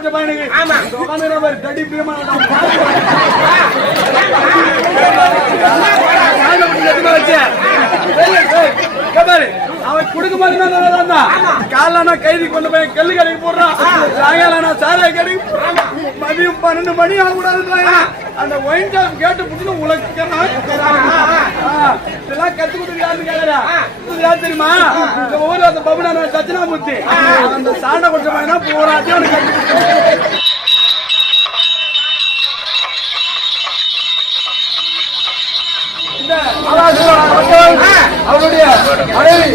கொஞ்சம் பையனுக்கு ஆமா தடி பிரியமான அவன் கொடுக்க மாட்டேன் காலானா கைதி கொண்டு போய் கல்லு கடைக்கு போடுறான் சாயங்காலானா சாராய கடை மதியம் 12 மணி ஆகக்கூடாதுன்றாங்க அந்த ஒயின் ஷாப் கேட்டு புட்டு உழைக்கிறான் இதெல்லாம் கத்து கொடுத்து யாருன்னு கேட்கறா யாரு தெரியுமா இந்த ஊர்ல அந்த பபுனா தட்சிணாமூர்த்தி அந்த சாண்டை கொஞ்சம் பையனா போராட்டி அவனுக்கு அவருடைய மனைவி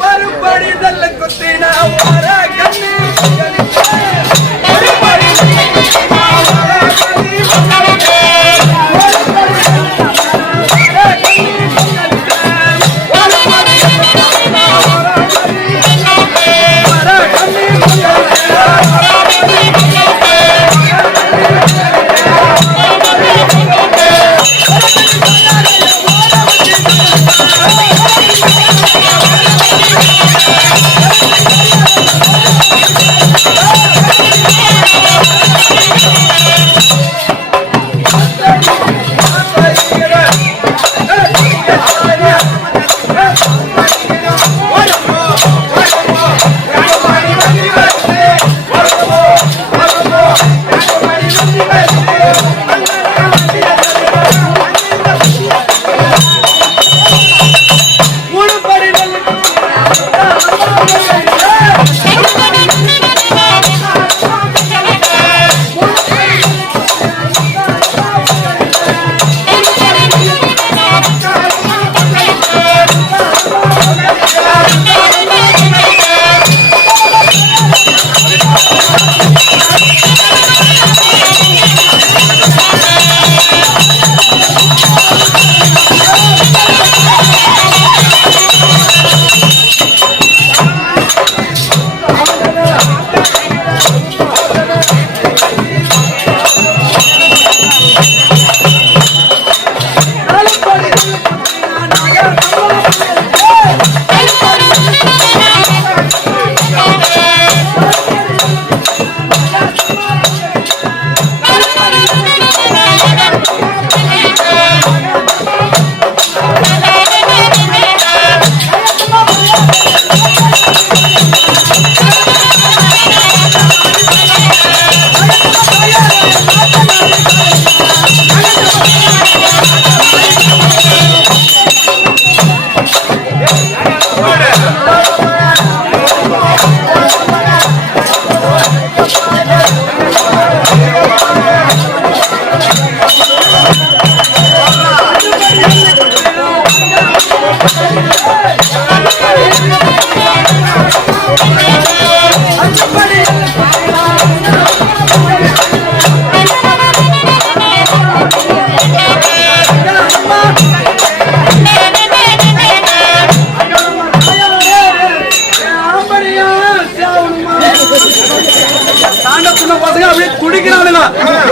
ஒரு படி தள்ள குத்தினா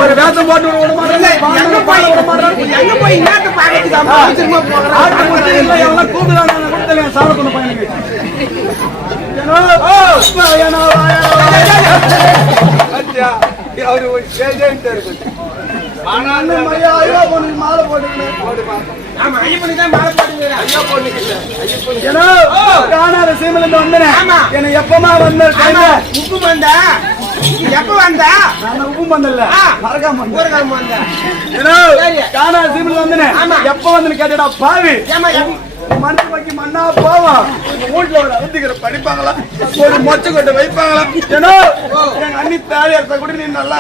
ஒரு வேஷம் போட்டு விட மாட்டாங்க. எங்க போய் நேத்து பாக்கிறதுக்கு கூப்பிடுறாங்க சாப்பிட பையனுக்கு மாலை போட்டு காணாத சீமல என்ன எப்பமா வந்த உப்பு வந்த எப்ப வந்த உப்பு வந்தல மறக்காம வந்த காணாத சீமல வந்தனே எப்ப வந்து கேட்டடா பாவி மண்ணு வைக்க மண்ணா போவோம் வீட்டுல ஒரு அழுத்திக்கிற படிப்பாங்களா ஒரு மொச்ச கொட்டை வைப்பாங்களா ஏன்னா எங்க அண்ணி தாலி எடுத்த கூட நீ நல்லா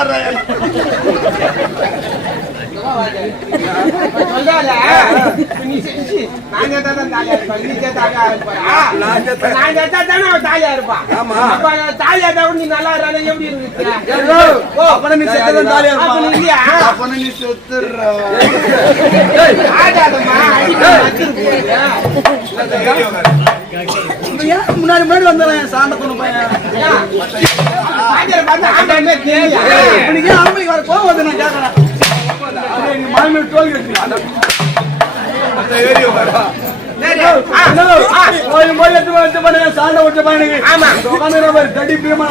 முன்னாடி முன்னாடி வந்தேன் சாண்ட கொண்டு பையன் வர கோவம் வந்து நான் கேட்கறேன் மாமி டோல் சாண்ட விட்ட பையனுக்கு தடி பீமா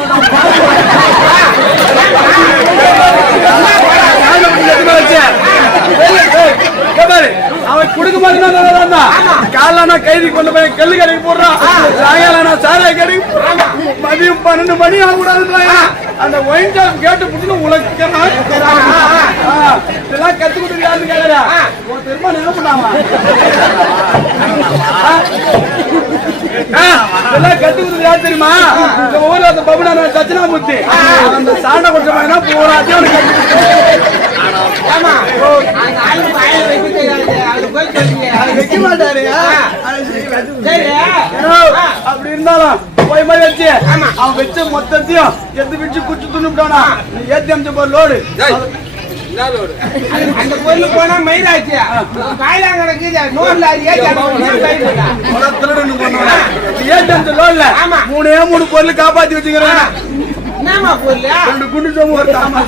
அவன் கொடுக்க மாட்டேன்னா காலைனா கைதி கொண்டு போய் கல்லு கடைக்கு போடுறான் சாயங்காலம் சாராய கடைக்கு மதியம் 12 மணி ஆகக்கூடாதுன்றாங்க அந்த ஒயின் ஷாப் கேட்டு புடிச்சு உழைக்கிறான் இதெல்லாம் கத்து கொடுத்து யாருன்னு கேட்கறா திரும்ப நினைப்படாமா இதெல்லாம் கத்து கொடுத்து யாரு தெரியுமா இந்த ஊர்ல அந்த பபுனா சச்சினாமூர்த்தி அந்த சாண்ட கொஞ்சம் போராட்டம் வைக்க மாட்டாரு அப்படி இருந்தாலும் போய் மாதிரி வச்சு அவன் வச்ச மொத்தத்தையும் எது வச்சு குச்சி துணுட்டானா ஏத்தி அமைச்ச லோடு அந்த பொருள் போனா மயிலாச்சு காயலாம் கிடக்குது நோட்ல ஏத்தி அமைச்ச லோட்ல 3 பொருள் காப்பாத்தி வச்சுக்கிறேன் என்னமா பொருள் 2 குண்டு சோமு ஒரு தாமா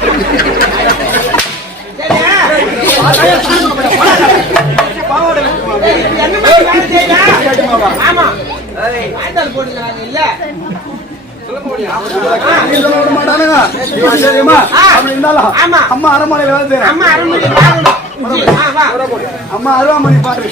அம்மா அரண்மனையில அம்மா அருவாமணி பாரு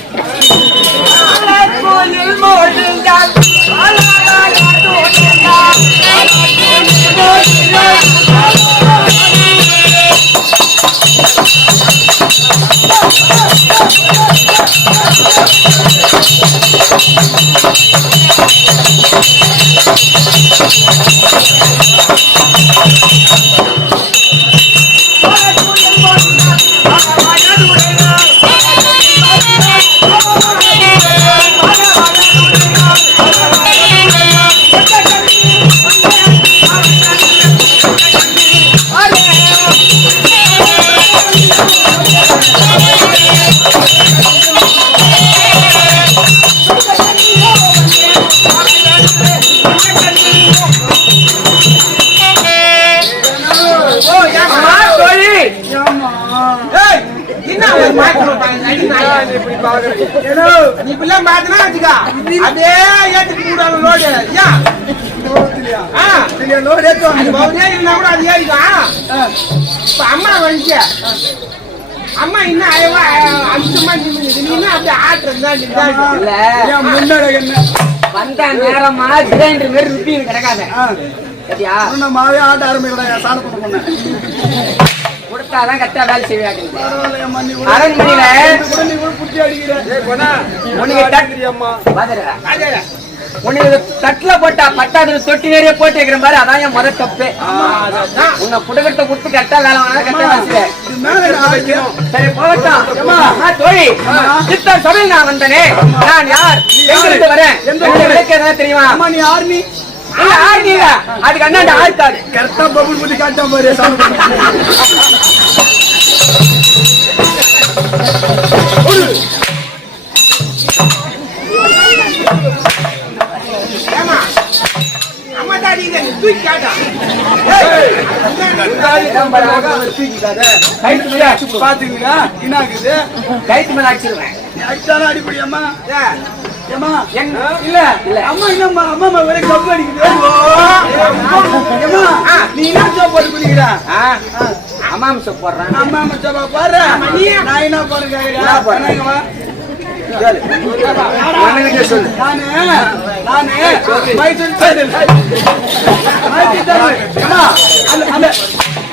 அம்மா வந்து அம்மா இன்னும் அம்சமா நீங்க அப்படியே ஆட்டுறா வந்த நேரமா கிரைண்டர் மாதிரி ருப்பி கிடக்காத மாவே ஆட்ட ஆரம்பிக்கிறேன் சாண பண்ண கொடுத்தாதான் கரெக்டா வேலை செய்வாங்க அரண்மனையில உனக்கு தட்டுல போட்டா பட்டாது தொட்டி நிறைய போட்டு வைக்கிற மாதிரி அதான் என் முதல் தப்பு உன்னை புடுகத்தை கொடுத்து கரெக்டா வேலை சரி போகட்டும் தோழி சித்தர் சபையில் நான் வந்தனே நான் யார் எங்கிருந்து வரேன் தெரியுமா யார் நீ ஆடுனீங்க அதுக்கு அண்ணாண்ட ஆழ்த்தாரு கரெக்டா பபுள் புத்தி காட்டா பாரு ஏமா அம்மா தாடி தூக்கி காட்டா பாத்துக்கீங்க என்ன ஆகுது கைத்து மேல அடிச்சிருவேன் அடிச்சாலும் அடிப்படி அம்மா ஏமா இல்ல இல்ல அம்மா என்னம்மா அம்மா ஒரே கப்பு அடிக்குது ஏமா நீ என்ன சோப் போட்டு குடிக்கிற அம்மாம் சோப் போடுறேன் அம்மா சோப்பா பாரு நான் என்ன பண்ணு கேக்குறேன் சொல்லு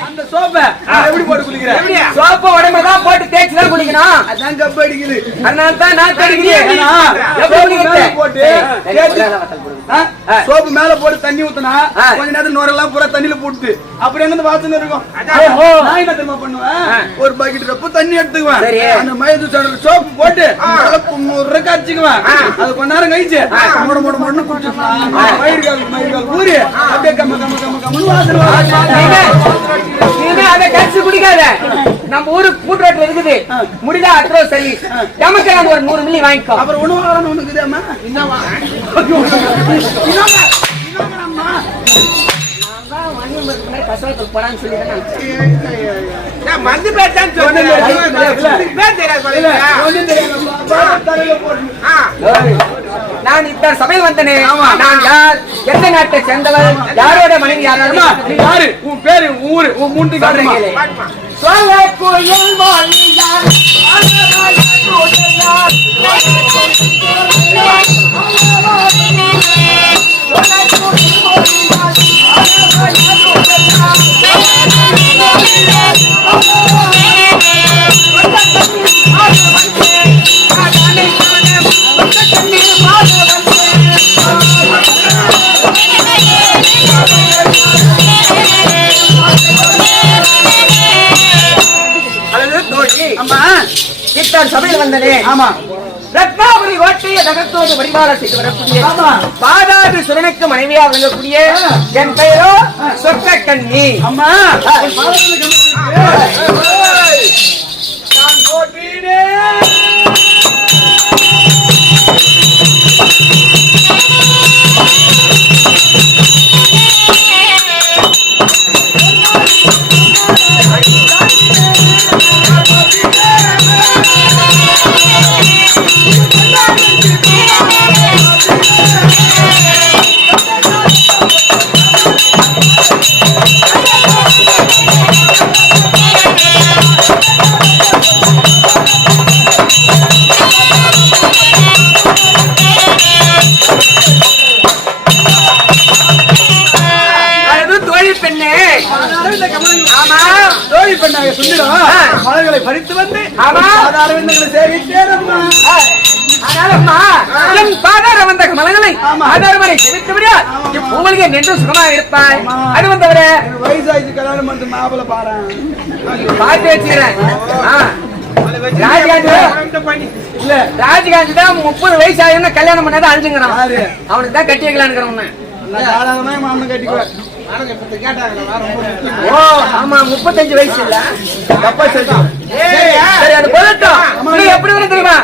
அந்த சோப்பை எப்படி போட்டு குளிக்கிறேன் சோப்பை உடம்புதான் போட்டு தேய்ச்சி தான் குளிக்கணும் அதான் கப்பு அடிக்குது அதனால தான் நான் போட்டு சோப்பு மேல போட்டு தண்ணி ஊத்துனா கொஞ்ச நேரத்துல நோரெல்லாம் பூரா தண்ணியில போட்டு அப்புறம் எங்க வாசனை இருக்கும் நான் என்ன தெரியுமா பண்ணுவேன் ஒரு பக்கெட் கப்பு தண்ணி எடுத்துக்குவேன் அந்த மயத்து சோப்பு போட்டு கும்முற கரைச்சிக்குவேன் அது கொஞ்ச நேரம் கழிச்சு முட முட முடன்னு குடிச்சுக்கலாம் மயிர்கால் ஊறி அப்படியே கம்ம கம்ம கம்ம கம்மன்னு வாசனை நீங்க அதை கரைச்சு குடிக்காத நம்ம ஊரு கூட்டுரோட்ல இருக்குது முடிதா அட்ரோ சரி நமக்கு நம்ம ஒரு 100 மில்லி வாங்கிக்கோ அப்புறம் உணவு ஒண்ணுக்குது அம்மா என்னவா மருந்து பேர் தான் நான் இந்த சபையில் வந்தனே நான் யார் எந்த நாட்டை சேர்ந்தவர் யாரோட மனைவி யாராவது நீ யாரு உன் பேரு ஊரு உன் மூன்று சொல்ல கோயில் வாழியார் சபையில் வந்தனே ஆமா ரத்னாபுரி கோட்டைய நகர்த்தோடு வடிவாளர் செய்து வரக்கூடிய பாதாதி சுரனுக்கு மனைவியா விளங்கக்கூடிய என் பெயரோ சொக்க கண்ணி அம்மா நான் போட்டினே மலர்களை பறித்து வந்து அரவிந்தங்களை சேவித்தேனம்மா பாதார வந்த மலர்களை ஆதாரமனை செலுத்தபடியா இப்பூவலிகை நின்று சுகமா இருப்பாய் அது வந்தவர வயசாச்சு கல்யாணம் பண்ணி மாப்பிள பாரு பார்த்து வச்சுக்கிறேன் ராஜகாந்தி தான் 30 வயசு ஆகுதுன்னா கல்யாணம் பண்ணாத அழிஞ்சுங்கிறான் அவனுக்கு தான் கட்டி வைக்கலான்னு மாமன் கட்டிக்குவேன் ஓ ஆமா 35 வயசு இல்ல சரி அது போதட்டும் நீ எப்படி வர தெரியுமா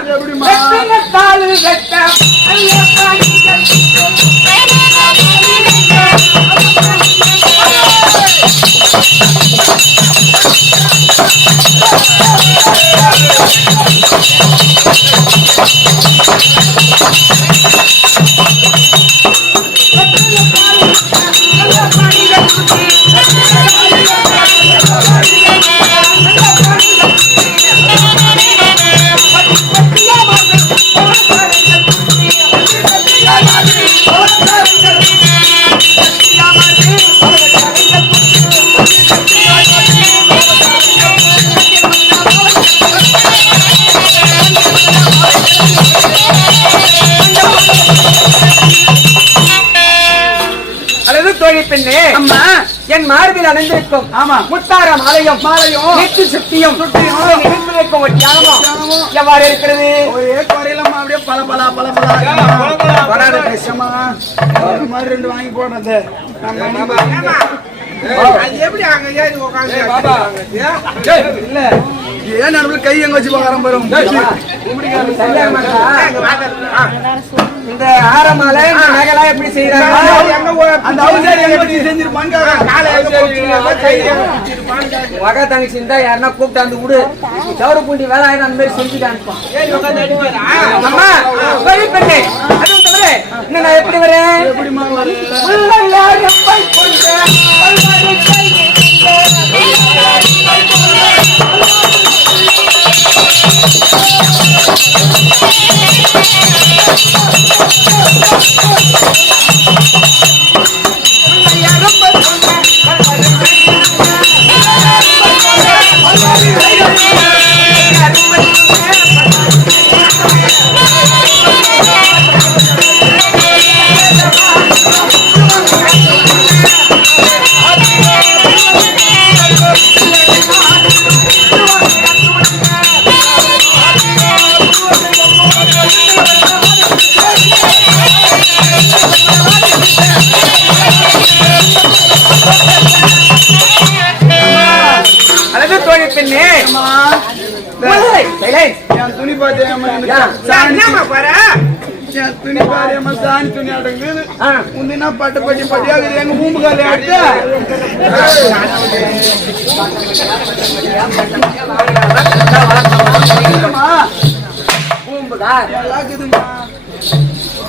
பெண்ணே அம்மா என் மார்பில் அணிந்திருக்கும் ஆமா முத்தார மாலையும் நெற்றி சுத்தியும் எவ்வாறு இருக்கிறது ஒரே குறையில அப்படியே பல வராத பேசுமா மாதிரி 2 வாங்கி போடுறது அது எப்படி அங்க ஏறி உட்கார்ந்து பாபா இல்ல ஏன் நடுவுல கை எங்க வச்சு பாக்குறோம் பாருங்க இந்த ஆரமாலை இந்த நகைலா எப்படி செய்யறாங்க அந்த அவசாரி எங்க வச்சு செஞ்சிருப்பாங்க வகை தங்கச்சி இருந்தா யாருன்னா கூப்பிட்டு அந்த விடு சவர பூண்டி வேலை ஆயிரம் அந்த மாதிரி செஞ்சுட்டு அனுப்பான் அம்மா வழி பெண்ணே அதுவும் தவிர இன்னும் நான் எப்படி வரேன் துணி துணி பாரு சாணி துணி அடங்குது முந்தினா பட்டு பட்டி பட்டியாகுது எங்க மூம்பு காலி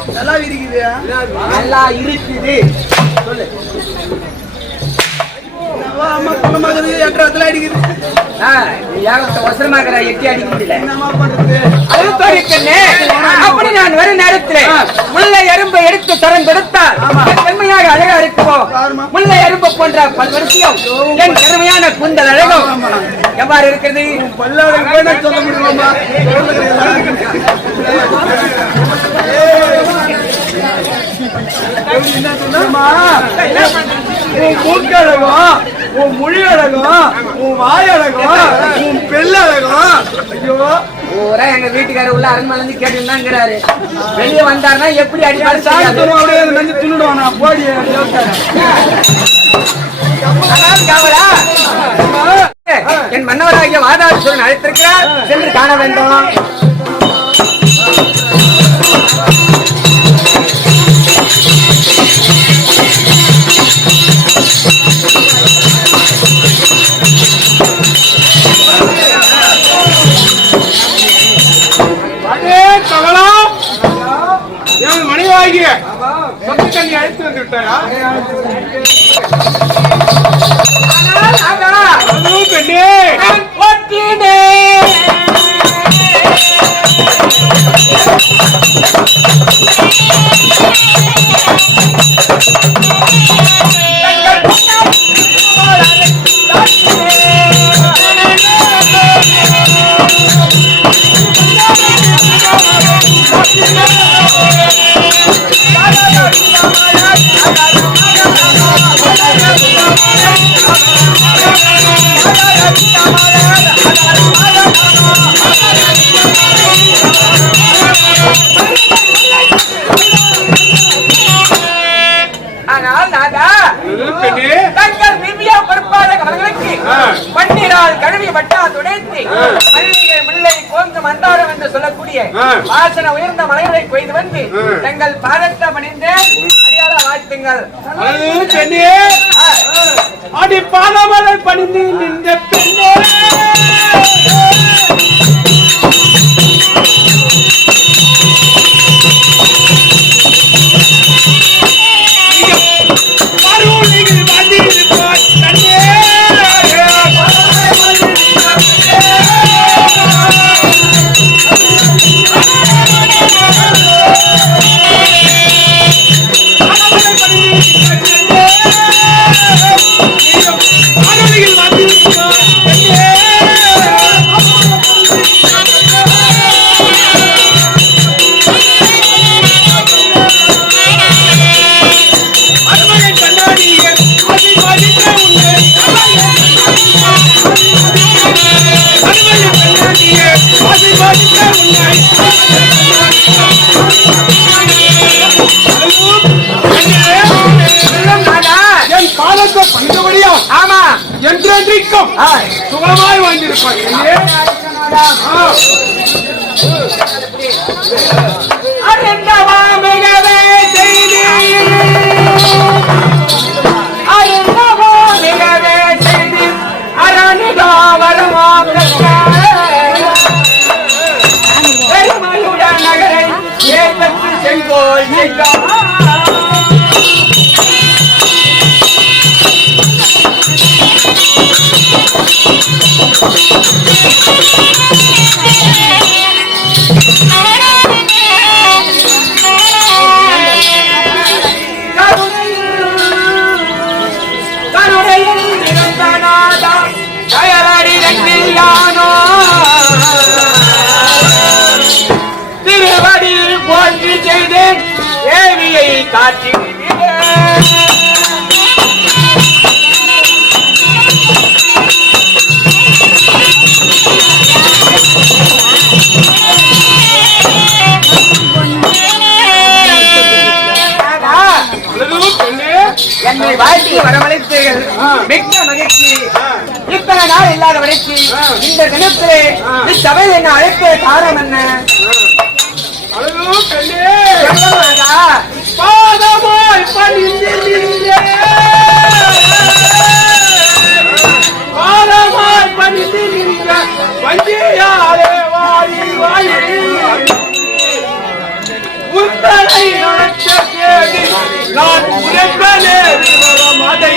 நல்லா இருக்குது நல்லா இருக்குது சொல்லு அம்மா குணமாகுது எட்டத்துல அடிக்குது அவசரமாகிற எட்டி அடிக்கிறீங்களே என்னமா பண்றது அப்படி நான் வரும் நேரத்தில் முல்லை எறும்பை எடுத்து தரம் கொடுத்தால் செம்மையாக அழகா இருக்குமோ முல்லை எறும்பு போன்ற பல்வரிசையும் என் திறமையான கூந்தல் அழகும் எவ்வாறு இருக்கிறது பல்லாடு சொல்ல முடியுமா என்ன சொன்னமா உன் மூக்கழகம் உன் மொழி அழகம் உன் வாய் அழகம் உன் பெல் அழகம் ஐயோ ஊரா எங்க வீட்டுக்காரர் உள்ள அரண்மனை கேட்டுருந்தாங்கிறாரு வெளியே வந்தாருன்னா எப்படி அடிப்பாரு அப்படியே நஞ்சு துண்ணுடுவானா போடி காவலா என் மன்னவராகிய வாதாபிசூரன் அழைத்திருக்கிறார் சென்று காண வேண்டும் மணிவாகிய சொத்து கண்ணி அழைத்து வந்து விட்டாரா பெண்ணே பன்னீரால் கழுவி வட்டா துடைத்து மல்லிகை முல்லை கோங்கு மந்தாரம் என்று சொல்லக்கூடிய வாசன உயர்ந்த மலைகளை கொய்து வந்து தங்கள் பாதத்தை பணிந்து அடியாள வாழ்த்துங்கள். அடி பாதமலை பணிந்து நின்ற பெண்ணே வந்து எல்லோரும் சுகமாய் வாழ்ந்திருப்பார். நகரை செங்கோல் திருவடி போற்றி செய்தேன் ஏவியை காட்டி என்னை வாழ்த்தி வரவழைத்தீர்கள். மிக்க மகிழ்ச்சி. இத்தனை நாள் இல்லாத வளர்ச்சி இந்த தினத்திலே இச்சபையில் என்ன அழைத்த காரணம் என்ன? பாதமாய் பணிந்து நின்ற வஞ்சியாரே வாயி வாயி உத்தரை நடத்த தேடி நான் உரைக்கலே மதை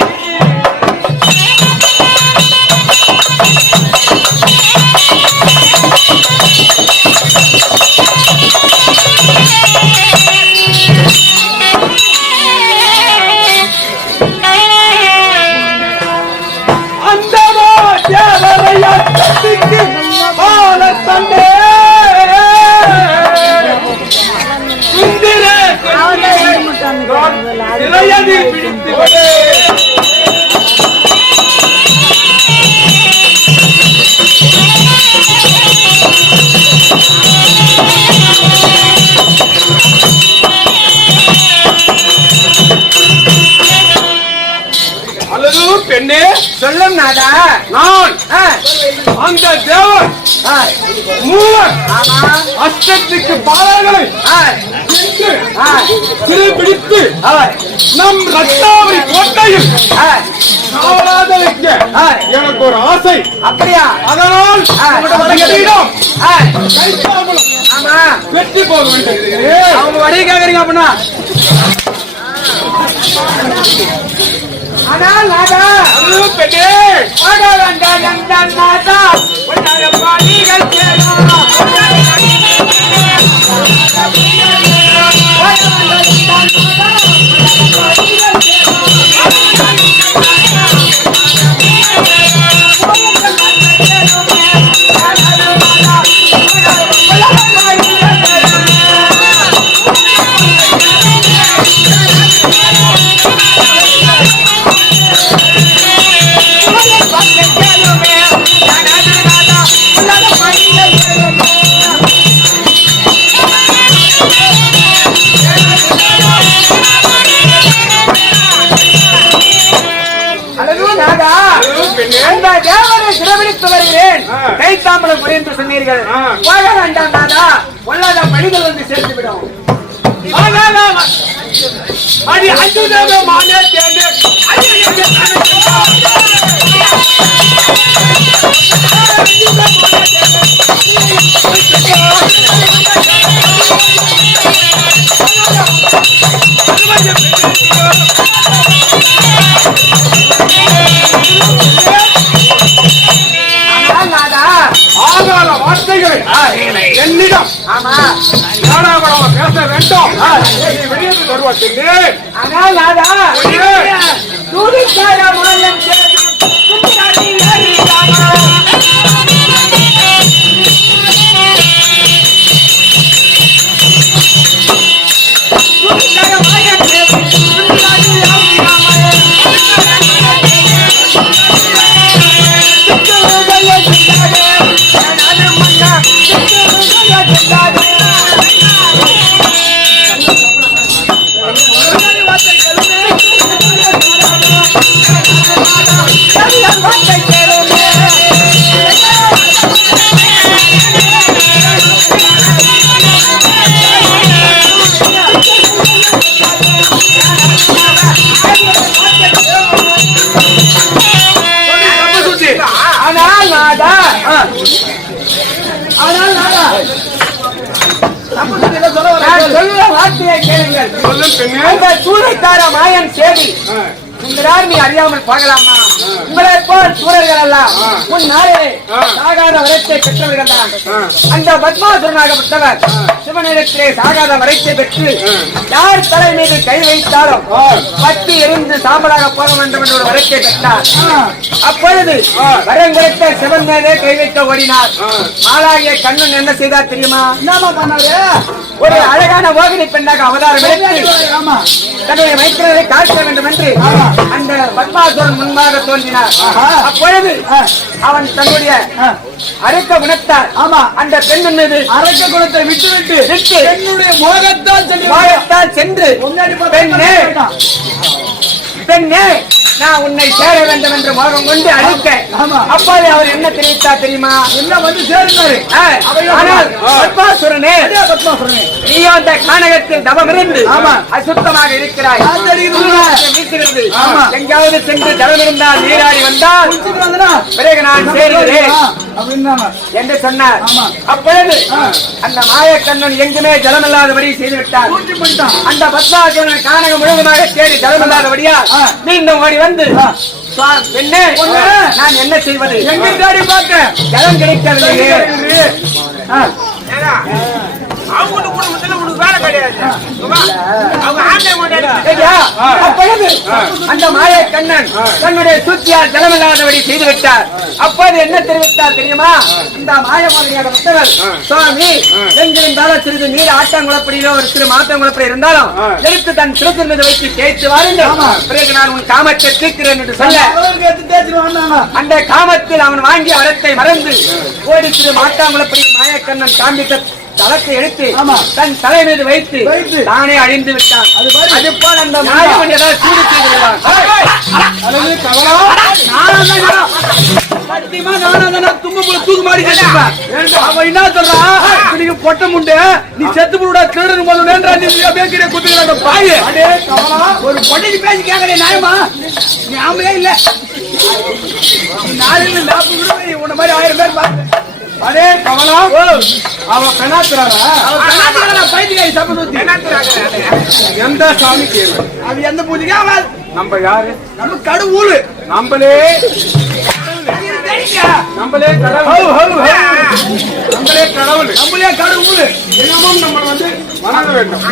பெண்ணே சொல்லும் நாதா. நான் அந்த தேவன் மூவர் அஷ்டத்துக்கு பாலங்களை சிறைபிடித்து நம் ரத்னாவளி கோட்டையில் எனக்கு ஒரு ஆசை. அப்படியா? அதனால் வெற்றி போக வேண்டும். அவங்க வழியை கேக்குறீங்க அப்படின்னா ஆனால் நாதா பெண்ணே நாதா பாடிகள் சிறப்பிடித்து வருகிறேன். கை தாம்பலம் புரிந்து சொன்னீர்கள். வாழ வேண்டாம் நாதா, பொல்லாத பணிகள் வந்து சேர்த்துவிடும். அடி அஞ்சுதேவ மானே தேனே ஆகாத வார்த்தைகளை என்னிடம் பேச வேண்டும். வெளியே தருவாத்திலே ஆனால் நாதா Hey, ஆனால் நான் சொல்லுற வார்த்தையை கேளுங்கள். சொல்லு பெண்ணே. அந்த சூளைக்கார மாயன் சேவி உங்களால் நீ அறியாமல் போகலாமா? உங்களை போல் சூழல்கள் எல்லாம் உன் நாளே சாகாத வரத்தை பெற்றவர்கள் தான். அந்த பத்மாசுரனாகப்பட்டவர் சிவனிடத்திலே சாகாத வரத்தை பெற்று யார் தலை மீது கை வைத்தாலும் பற்றி எரிந்து சாம்பலாக போக வேண்டும் என்ற ஒரு வரத்தை பெற்றார். அப்பொழுது வரம் கொடுத்த சிவன் மீதே கை வைக்க ஓடினார். மாலாகிய கண்ணன் என்ன செய்தார் தெரியுமா? என்னமா பண்ணாரு? ஒரு அழகான மோகினி பெண்ணாக அவதாரம் எடுத்து தன்னுடைய மைத்திரரை காட்ட வேண்டும் என்று அந்த பத்மாசுரன் முன்பாக தோன்றினார். அப்பொழுது அவன் தன்னுடைய அரக்க குணத்தார் அந்த பெண்ணின் மீது அரக்க குணத்தை விட்டு என்னுடைய மோகத்தால் சென்று பெண்ணே பெண்ணே நான் உன்னை சேர வேண்டும் என்று மோகம் கொண்டு அழைக்க அப்போது அவர் என்ன தெரிவித்தார் தெரியுமா? என்ன வந்து சேர்ந்தாரு. ஆனால் பத்மாசுரனே நீயோ அந்த கானகத்தில் தவம் இருந்து அசுத்தமாக இருக்கிறாய். வீசுகிறது. எங்காவது சென்று ஜலம் இருந்தால் நீராடி வந்தால் பிறகு நான் சேர்கிறேன் என்று சொன்னார். அப்பொழுது அந்த மாயக்கண்ணன் எங்குமே ஜலம் இல்லாதபடி செய்துவிட்டார். அந்த பத்மாசுரன் கானகம் முழுவதுமாக தேடி ஜலம் இல்லாதபடியா மீண்டும் ஓடி வந்து என்ன நான் என்ன செய்வது? எங்க தேடி பார்க்க ஜலம் கிடைக்கவில்லையே. அந்த மாய கண்ணன் தன்னுடைய சூழ்ச்சியால் ஜலமில்லாதபடி செய்துவிட்டார். அப்போது என்ன தெரிவித்தார் தெரியுமா? இந்த மாயமாதிரியாக சுவாமி எங்கிருந்தாலும் சிறிது நீர் ஆட்டாங்குளப்படியிலோ ஒரு சிறு மாற்றங்குளப்படி இருந்தாலும் எடுத்து தன் சிறுத்தின் மீது வைத்து தேய்த்து வாருங்கள். பிறகு நான் உன் காமத்தை தீர்க்கிறேன் என்று சொல்ல அந்த காமத்தில் அவன் வாங்கிய வரத்தை மறந்து ஓடி சிறு மாட்டாங்குளப்படி மாயக்கண்ணன் காண்பித்த தளத்தை எடுத்து தன் தலை மீது வைத்து தானே அழிந்து விட்டான். அது போல அந்த மாயவன் ஏதாவது சூடு செய்து விடுவான். பொட்ட முண்டை நீ செத்து போடுடா திருடன் குத்துக்கிறாங்க பாய ஒரு பொண்ணுக்கு பேசி கேட்கறே நியாயமா? நீ ஆமையே இல்ல நாளில் 40 உன்ன மாதிரி 1000 பேர் பாத்து அடே கமலா அவன் பெணாத்துறாரா? பைத்தியக்காரி சப்பந்து எந்த சாமி கேள்வி அது எந்த பூஜைக்கா? நம்ம யாரு? நம்ம கடவுள். நம்மளே கடவுள். நம்மளே கடவுள். என்னமும் நம்ம வந்து வணங்க வேண்டும்.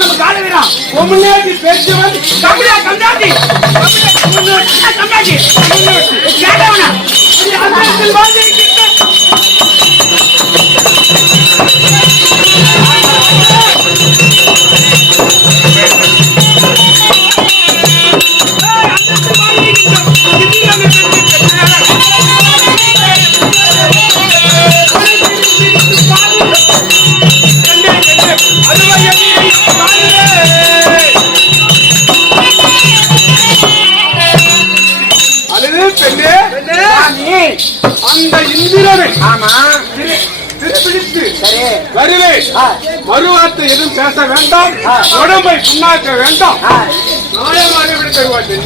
நம்ம காண வேண்டாம். ஒம்முனேடி பேச்சு வந்து கம்பளே கண்டாடி கண்டாடி கேட்டவனா அந்த மாதிரி அந்த இந்திரனை திருப்பிடித்து வருவே மறுவார்த்தை எதுவும் பேச வேண்டாம். உடம்பை புண்ணாக்க வேண்டாம். நியாயமாக விட தருவாட்டே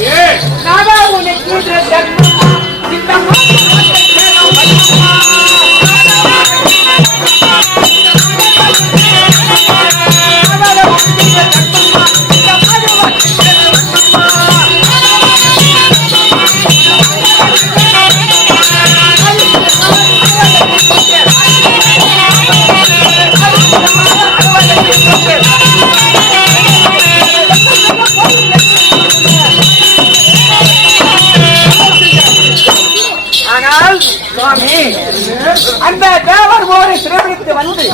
அந்த தேவர் போரை சிறைபிடித்து வந்து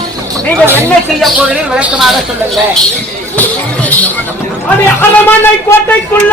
நீங்கள் என்ன செய்ய போகிறீர்கள் விளக்கமாக சொல்லுங்க. அரமனை கோட்டைக்குள்ள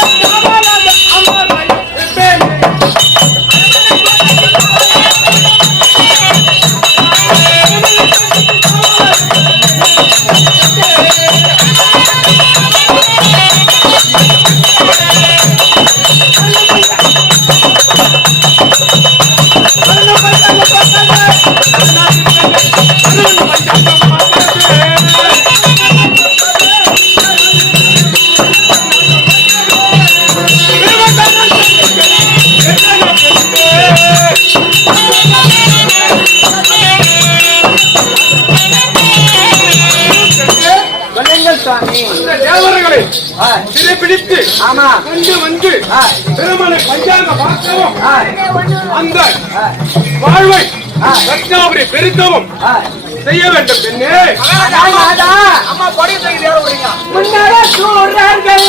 சிறைபிடித்து ஆமா கொண்டு வந்து பெருமனை பஞ்சாங்க பார்க்கவும் அந்த வாழ்வை ரத்னாபுரி பெருக்கவும் செய்ய வேண்டும் பெண்ணே. அம்மா படி முன்னால சூரர்கள்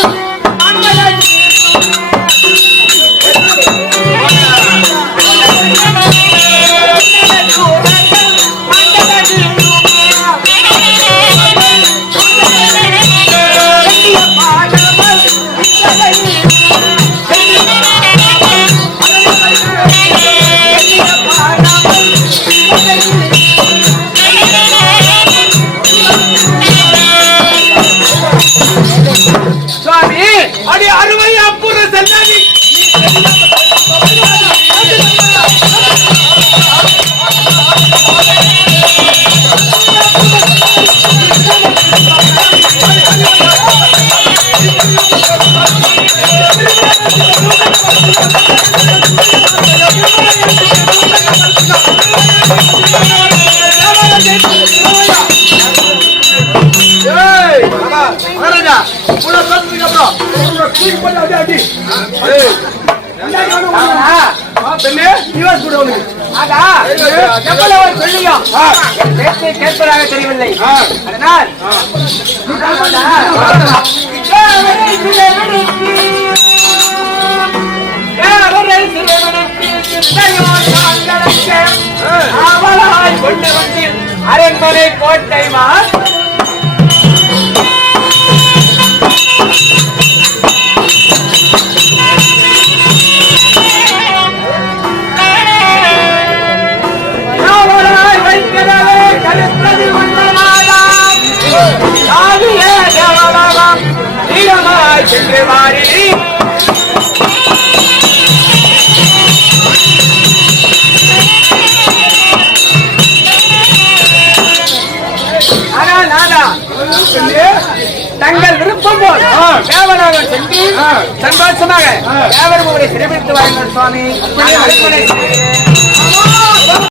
சுவாமி அடி அறுவை அப்புற செல்லாதி மகாராஜா உள்ள பேசுறதுக்கு அப்புறம் தூக்கி பண்ணி அடி அடி பெண்ணே நிவாஸ் கூட உனக்கு ஆகா எவ்வளவு சொல்லியும் பேச்சை கேட்பதாக தெரியவில்லை. அதனால் அவளாய் கொண்டு வந்து அரண்மனை கோட்டை சென்று மாறி ஆனால் நாதா தங்கள் விருப்பம் போல் தேவனாக சென்று சந்தோஷமாக தேவர் உங்களை சிறைபிடித்து வாருங்கள் சுவாமி. அரண்மனை